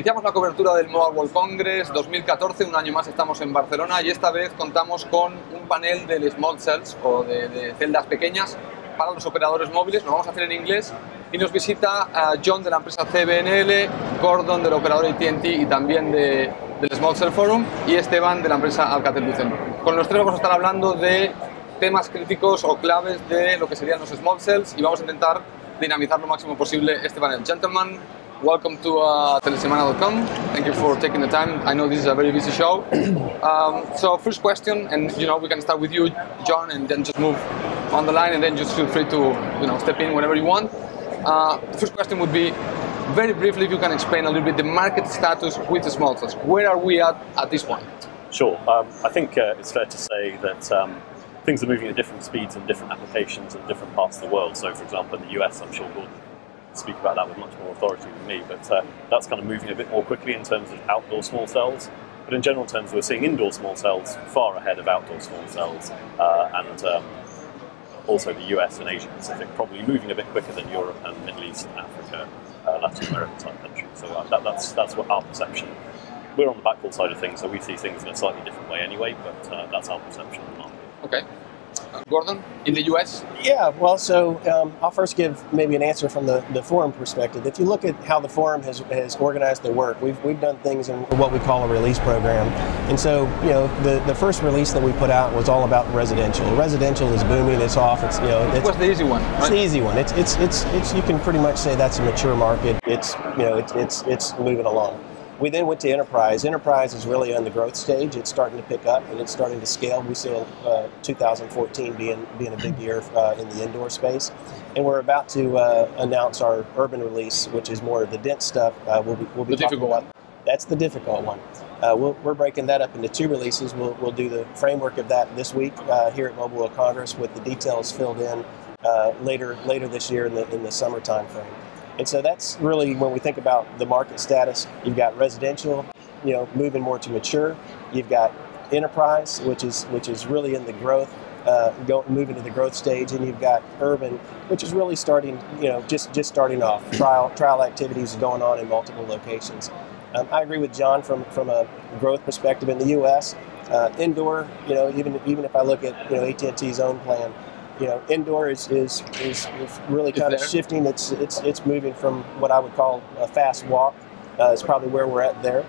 Iniciamos la cobertura del Mobile World Congress 2014, un año más estamos en Barcelona y esta vez contamos con un panel de small cells o de celdas pequeñas para los operadores móviles. Lo vamos a hacer en inglés y nos visita John de la empresa CBNL, Gordon del operador AT&T y también del Small Cell Forum y Esteban de la empresa Alcatel-Lucent. Con los tres vamos a estar hablando de temas críticos o claves de lo que serían los small cells y vamos a intentar dinamizar lo máximo posible este panel. Gentlemen, welcome to telesemana.com. Thank you for taking the time. I know this is a very busy show. So first question, and we can start with you, John, and then just move on the line, and then just feel free to step in whenever you want. The first question would be, very briefly, if you can explain a little bit the market status with the small cells. Where are we at this point? Sure. I think it's fair to say that things are moving at different speeds in different applications in different parts of the world. So, for example, in the US, I'm sure Gordon will speak about that with much more authority than me, but that's kind of moving a bit more quickly in terms of outdoor small cells. But in general terms, we're seeing indoor small cells far ahead of outdoor small cells, and also the US and Asia Pacific probably moving a bit quicker than Europe and Middle East, Africa, Latin American type countries. So that's what our perception. We're on the backhaul side of things, so we see things in a slightly different way anyway, but that's our perception of the market. Okay. Gordon, in the US? Yeah, well, so I'll first give maybe an answer from the forum perspective. If you look at how the forum has organized their work, we've done things in what we call a release program. And so, the first release that we put out was all about residential. Residential is booming, it's off, it's, It was the easy one, right? It's the easy one. It's you can pretty much say that's a mature market. It's moving along. We then went to enterprise. Enterprise is really on the growth stage. It's starting to pick up and it's starting to scale. We see 2014 being a big year in the indoor space. And we're about to announce our urban release, which is more of the dense stuff. We'll be talking about. That's the difficult one. We're breaking that up into two releases. We'll do the framework of that this week here at Mobile World Congress with the details filled in later this year in the summer time frame. And so that's really when we think about the market status. You've got residential, moving more to mature. You've got enterprise, which is really in the growth, moving to the growth stage, and you've got urban, which is really starting, just starting off. Trial activities going on in multiple locations. I agree with John from a growth perspective in the U.S. Indoor, even if I look at AT&T's own plan. Indoor is really kind of shifting. It's moving from what I would call a fast walk. Is probably where we're at there.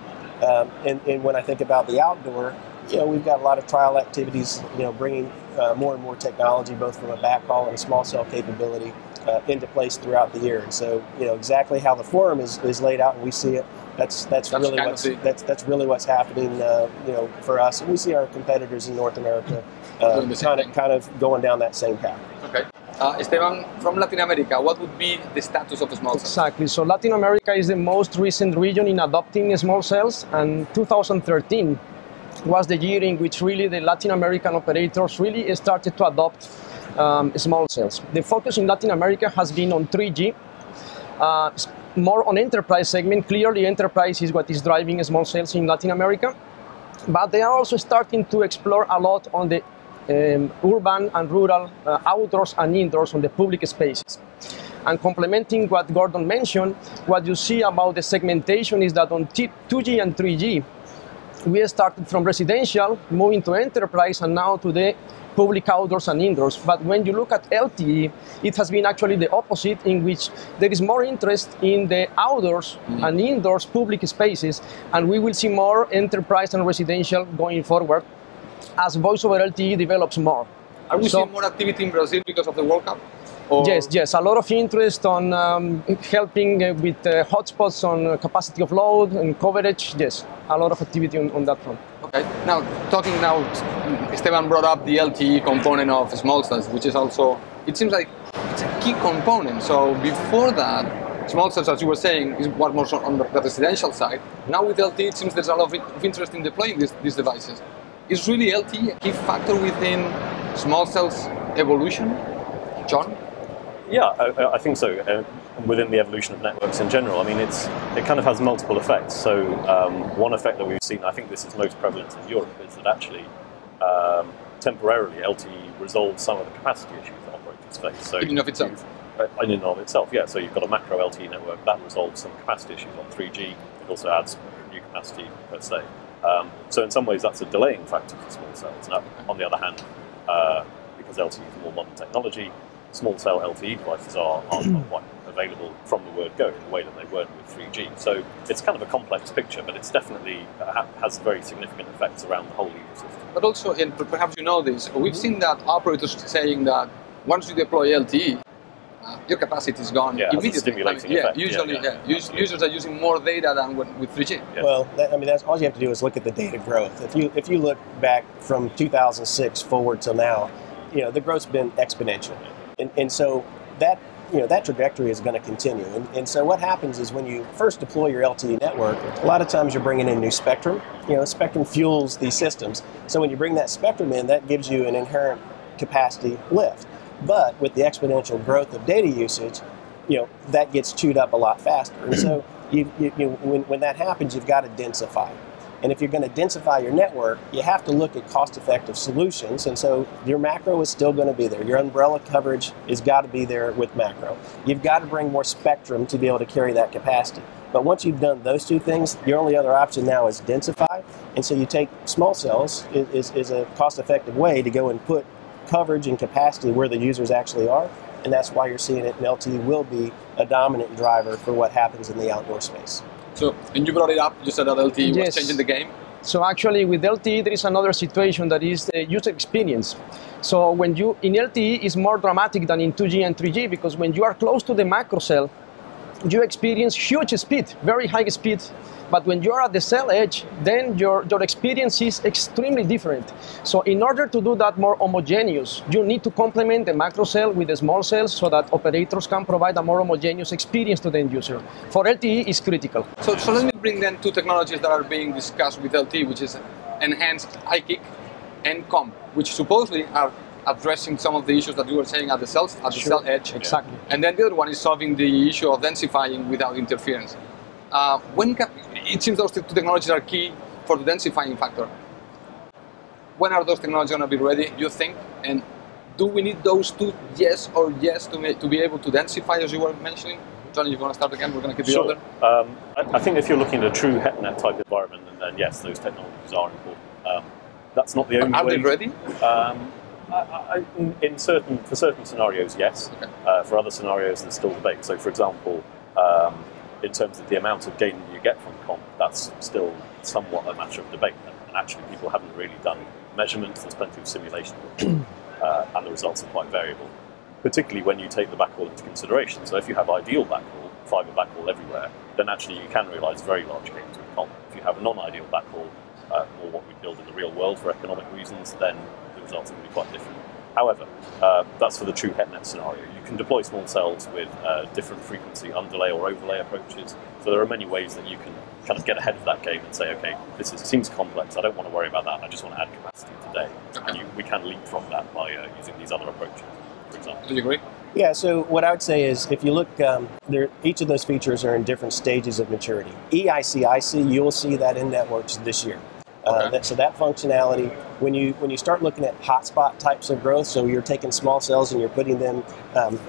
And when I think about the outdoor, we've got a lot of trial activities. Bringing more and more technology, both from a backhaul and a small cell capability, into place throughout the year. And so, exactly how the forum is laid out, and we see it. That's really what's happening. For us, and we see our competitors in North America kind of going down that same path. Okay. Esteban, from Latin America, what would be the status of small cells? Exactly. So Latin America is the most recent region in adopting small cells, and 2013 was the year in which really the Latin American operators really started to adopt small cells. The focus in Latin America has been on 3G, more on enterprise segment. Clearly, enterprise is what is driving small cells in Latin America, but they are also starting to explore a lot on the urban and rural, outdoors and indoors on the public spaces. And complementing what Gordon mentioned, what you see about the segmentation is that on 2G and 3G, we started from residential, moving to enterprise, and now to the public outdoors and indoors. But when you look at LTE, it has been actually the opposite, in which there is more interest in the outdoors and indoors public spaces, and we will see more enterprise and residential going forward as voice over LTE develops more. Are we seeing more activity in Brazil because of the World Cup? Or? Yes, a lot of interest on helping with hotspots on capacity of load and coverage. Yes, a lot of activity on that front. Okay. Now, Esteban brought up the LTE component of small cells, which is also, it seems like it's a key component. So before that, small cells, as you were saying, was more on the residential side. Now with LTE, it seems there's a lot of interest in deploying these devices. Is really LTE a key factor within small cells evolution, John? Yeah, I think so. Within the evolution of networks in general, I mean, it kind of has multiple effects. So one effect that we've seen, I think this is most prevalent in Europe, is that actually temporarily LTE resolves some of the capacity issues that operators face. So in and of itself? In and of itself, yeah. So you've got a macro LTE network that resolves some capacity issues on 3G. It also adds new capacity per se. So in some ways that's a delaying factor for small cells. Now, on the other hand, because LTE is more modern technology, small cell LTE devices are not quite available from the word go in the way that they weren't with 3G. So it's kind of a complex picture, but it's definitely has very significant effects around the whole ecosystem. But also, and perhaps you know this, we've seen that operators saying that once you deploy LTE, your capacity is gone immediately. Users are using more data than with 3G. Yeah. Well, that's all you have to do is look at the data growth. If you look back from 2006 forward till now, the growth's been exponential, and so that that trajectory is going to continue. And so what happens is when you first deploy your LTE network, a lot of times you're bringing in new spectrum. Spectrum fuels these systems. So when you bring that spectrum in, that gives you an inherent capacity lift. But with the exponential growth of data usage, that gets chewed up a lot faster. And so when that happens, you've got to densify. And if you're going to densify your network, you have to look at cost-effective solutions. And so your macro is still going to be there. Your umbrella coverage has got to be there with macro. You've got to bring more spectrum to be able to carry that capacity. But once you've done those two things, your only other option now is densify. And so you take small cells is a cost-effective way to go and put coverage and capacity where the users actually are. And that's why you're seeing it, and LTE will be a dominant driver for what happens in the outdoor space. So, and you brought it up, you said that LTE was changing the game. So actually with LTE there is another situation that is the user experience. So when you, in LTE is more dramatic than in 2G and 3G, because when you are close to the macro cell, you experience huge speed, very high speed. But when you are at the cell edge, then your experience is extremely different. So in order to do that more homogeneous, you need to complement the macro cell with the small cells so that operators can provide a more homogeneous experience to the end user. For LTE, is critical. So let me bring then two technologies that are being discussed with LTE, which is enhanced high kick and COM, which supposedly are addressing some of the issues that you were saying at the cell edge. Exactly. And then the other one is solving the issue of densifying without interference. It seems those two technologies are key for the densifying factor. When are those technologies going to be ready, you think? And do we need those two, yes or yes, to be able to densify, as you were mentioning? Johnny, you want to start again? We're going to keep the order. I think if you're looking at a true HETNET type environment, then yes, those technologies are important. That's not the only way. Are they ready? For certain scenarios, yes. Okay. For other scenarios, there's still debate. So, for example, in terms of the amount of gain that you get from COM, that's still somewhat a matter of debate. And actually, people haven't really done measurements. There's plenty of simulation, and the results are quite variable, particularly when you take the backhaul into consideration. So if you have ideal backhaul, fiber backhaul everywhere, then actually you can realize very large gains with COM. If you have a non-ideal backhaul, or what we build in the real world for economic reasons, then the results are going to be quite different. However, that's for the true HETNET scenario. You can deploy small cells with different frequency underlay or overlay approaches. So there are many ways that you can kind of get ahead of that game and say, okay, seems complex, I don't want to worry about that, I just want to add capacity today. And we can leapfrog that by using these other approaches, for example. Do you agree? Yeah, so what I would say is if you look, each of those features are in different stages of maturity. EIC-IC, you'll see that in networks this year. So that functionality, when you start looking at hotspot types of growth, so you're taking small cells and you're putting them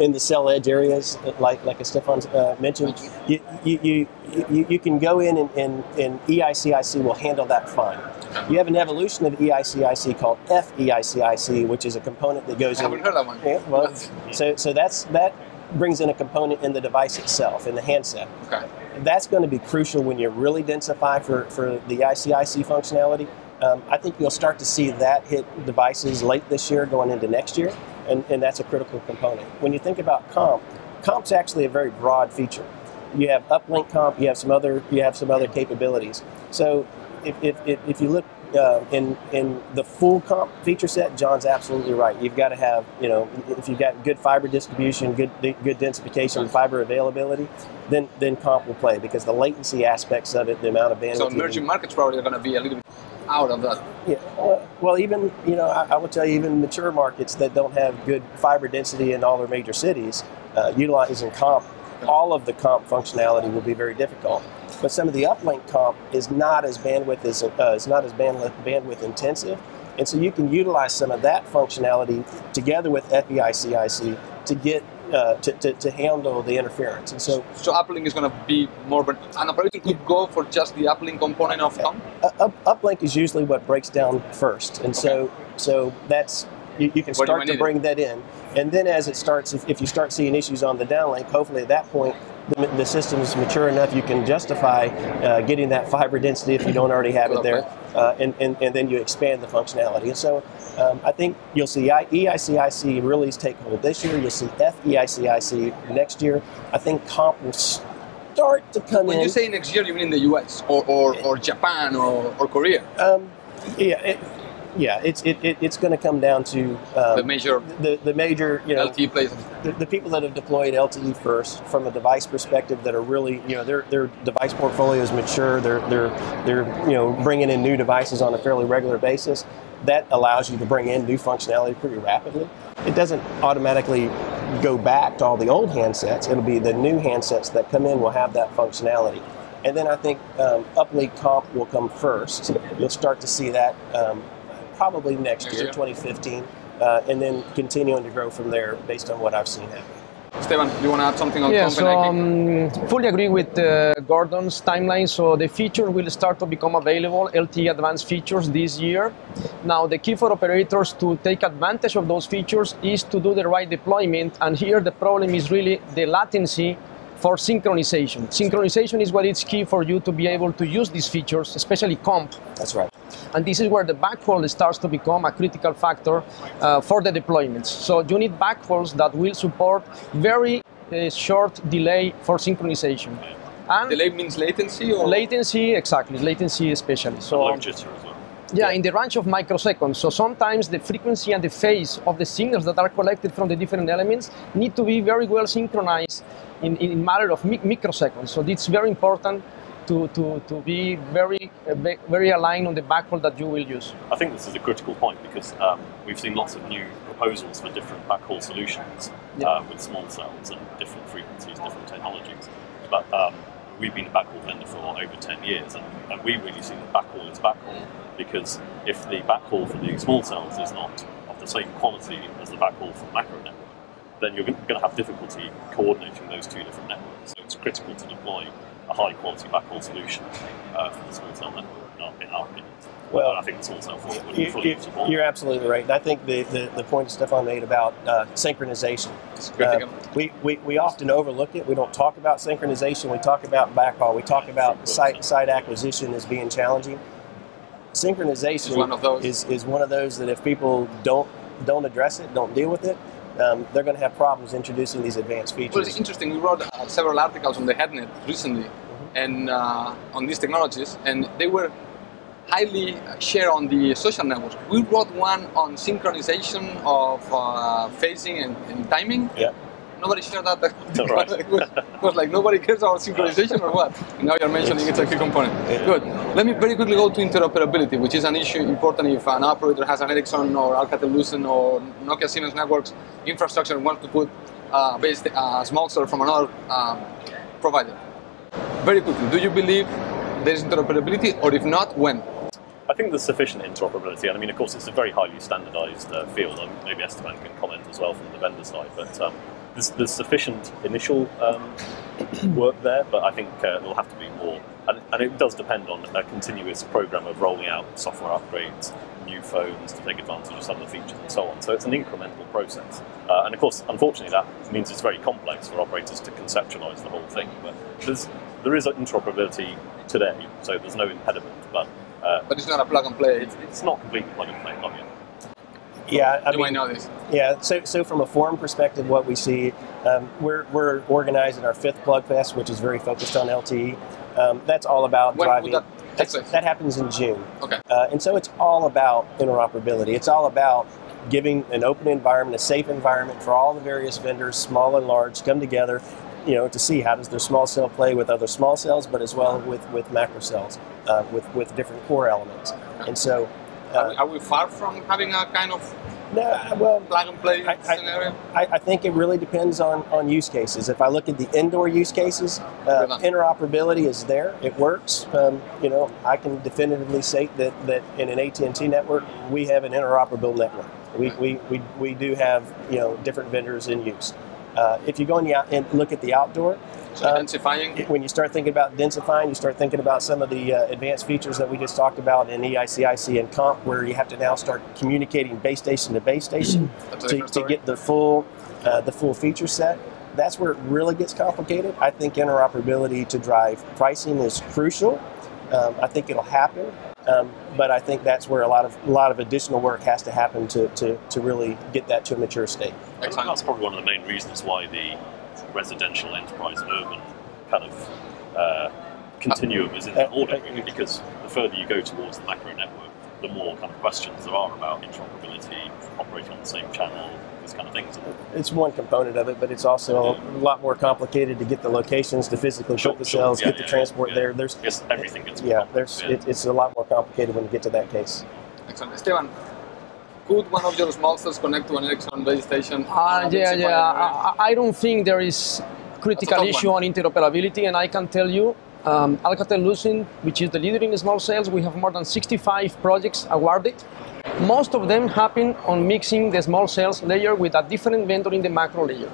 in the cell edge areas, like Stefan mentioned, you can go in and EIC-IC will handle that fine. You have an evolution of EIC-IC called FEIC-IC, which is a component that goes in. I haven't heard that one. Yeah, well, so that brings in a component in the device itself, in the handset. Okay. That's going to be crucial when you really densify for the IC-IC functionality. I think you'll start to see that hit devices late this year going into next year, and that's a critical component. When you think about comp's actually a very broad feature. You have uplink comp, you have some other capabilities. So if you look in the full comp feature set, John's absolutely right. You've got to have, if you've got good fiber distribution, good densification, fiber availability, then comp will play, because the latency aspects of it, the amount of bandwidth. So emerging markets probably are going to be a little bit out of that. Yeah. Well, even I will tell you, even mature markets that don't have good fiber density in all their major cities, utilizing comp, all of the comp functionality will be very difficult. But some of the uplink comp is not as bandwidth intensive, and so you can utilize some of that functionality together with FEIC-IC to get to handle the interference. And so uplink is going to be more, but an operator could go for just the uplink component of COM? Uplink is usually what breaks down first, and so that's you can start to bring that in, and then as it starts, if you start seeing issues on the downlink, hopefully at that point the system is mature enough you can justify getting that fiber density if you don't already have it there, and then you expand the functionality. And so I think you'll see EICIC release take hold this year. You'll see FEICIC next year. I think comp will start to come in. When you say next year, you mean in the US or Japan or Korea? It's going to come down to the major LTE players. The people that have deployed LTE first, from a device perspective, that are really their device portfolio is mature. They're bringing in new devices on a fairly regular basis. That allows you to bring in new functionality pretty rapidly. It doesn't automatically go back to all the old handsets. It'll be the new handsets that come in will have that functionality. And then I think uplink comp will come first. You'll start to see that probably next year, 2015, and then continuing to grow from there based on what I've seen happen. Esteban, do you want to add something on comp and IP? Fully agree with Gordon's timeline. So the feature will start to become available, LTE advanced features, this year. Now the key for operators to take advantage of those features is to do the right deployment, and here the problem is really the latency for synchronization. Synchronization is what is key for you to be able to use these features, especially comp. That's right. And this is where the backhaul starts to become a critical factor for the deployments. So you need backhauls that will support very short delay for synchronization. And delay means latency? Or? Latency, exactly. Latency especially. So, low jitter as well. Yeah, in the range of microseconds. So sometimes the frequency and the phase of the signals that are collected from the different elements need to be very well synchronized in matter of microseconds. So it's very important to be very aligned on the backhaul that you will use. I think this is a critical point because we've seen lots of new proposals for different backhaul solutions with small cells and different frequencies, different technologies. But we've been a backhaul vendor for over 10 years, and we really see that backhaul is backhaul, because if the backhaul for the small cells is not of the same quality as the backhaul for the macro network, then you're going to have difficulty coordinating those two different networks. So it's critical to deploy a high-quality backhaul solution for the small cell network, in our opinion. Well, I think the small cell would be fully usable. You're absolutely right. And I think the point Stefan made about synchronization. We often overlook it. We don't talk about synchronization. We talk about backhaul. We talk about site acquisition as being challenging. Synchronization is one of those that if people don't address it, don't deal with it, they're going to have problems introducing these advanced features. Well, it's interesting. We wrote several articles on the HeadNet recently, and on these technologies, and they were highly shared on the social networks. We wrote one on synchronization of phasing and timing. Yeah. Nobody shared that. Right. It was like nobody cares about synchronization or what? And now you're mentioning it's a key component. Yeah. Good. Let me very quickly go to interoperability, which is an issue important if an operator has an Ericsson or Alcatel-Lucent or Nokia Siemens Networks infrastructure and wants to put a small cell from another provider. Very quickly, do you believe there's interoperability, or if not, when? I think there's sufficient interoperability, and I mean, of course, it's a very highly standardized field. Maybe Esteban can comment as well from the vendor side, but there's sufficient initial work there, but I think there'll have to be more. And it does depend on a continuous program of rolling out software upgrades, new phones to take advantage of some of the features and so on. So it's an incremental process. And of course, unfortunately, that means it's very complex for operators to conceptualize the whole thing. But there is interoperability today, so there's no impediment. But it's not a plug and play. It's not completely plug and play, not yet. Yeah, I mean, know this. Yeah, so from a forum perspective, what we see, we're organizing our 5th Plug Fest, which is very focused on LTE. That's all about driving. That happens in June. Okay. And so it's all about interoperability. It's all about giving an open environment, a safe environment for all the various vendors, small and large, to come together, to see how does their small cell play with other small cells, but as well with macro cells, with different core elements. And so, are we far from having a kind of plug and play scenario? I think it really depends on use cases. If I look at the indoor use cases, interoperability is there. It works. I can definitively say that in an AT&T network, we have an interoperable network. We do have different vendors in use. If you go in and look at the outdoor, so densifying. When you start thinking about densifying, you start thinking about some of the advanced features that we just talked about in EICIC and COMP, where you have to now start communicating base station to base station to get the full feature set. That's where it really gets complicated. I think interoperability to drive pricing is crucial. I think it'll happen, but I think that's where a lot of additional work has to happen to really get that to a mature state. Excellent. That's probably one of the main reasons why the residential, enterprise, and urban kind of continuum is in the order, really, because the further you go towards the macro network, the more kind of questions there are about interoperability, operating on the same channel, these kind of things. It's one component of it, but it's also a lot more complicated to get the locations, to physically put the cells, get the transport there. There's everything gets it's a lot more complicated when you get to that case. Excellent. Esteban, could one of your small cells connect to an Ericsson base station? I don't think there is critical issue on interoperability, and I can tell you, Alcatel-Lucent, which is the leader in small cells, we have more than 65 projects awarded. Most of them happen on mixing the small cells layer with a different vendor in the macro layer.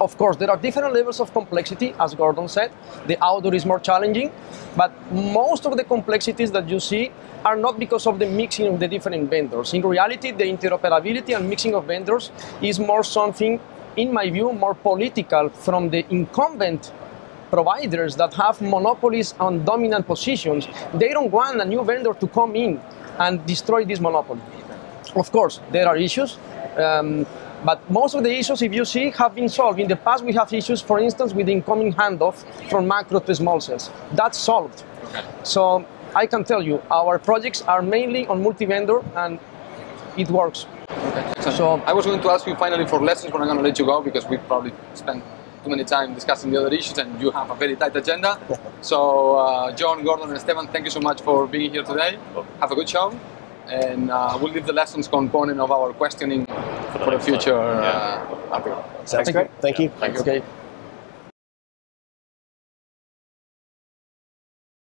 Of course, there are different levels of complexity, as Gordon said. The outdoor is more challenging, but most of the complexities that you see are not because of the mixing of the different vendors. In reality, the interoperability and mixing of vendors is more something, in my view, more political from the incumbent providers that have monopolies on dominant positions. They don't want a new vendor to come in and destroy this monopoly. Of course, there are issues, but most of the issues, if you see, have been solved. In the past, we have issues, for instance, with the incoming handoff from macro to small cells. That's solved. Okay. So I can tell you, our projects are mainly on multi-vendor, and it works. Okay. So I was going to ask you finally for lessons, but I'm going to let you go because we probably spent too many time discussing the other issues, and you have a very tight agenda. So John, Gordon, and Esteban, thank you so much for being here today. Have a good show, and we'll leave the lessons component of our questioning for the future article. Sounds great. Thank you. Thank you. Okay.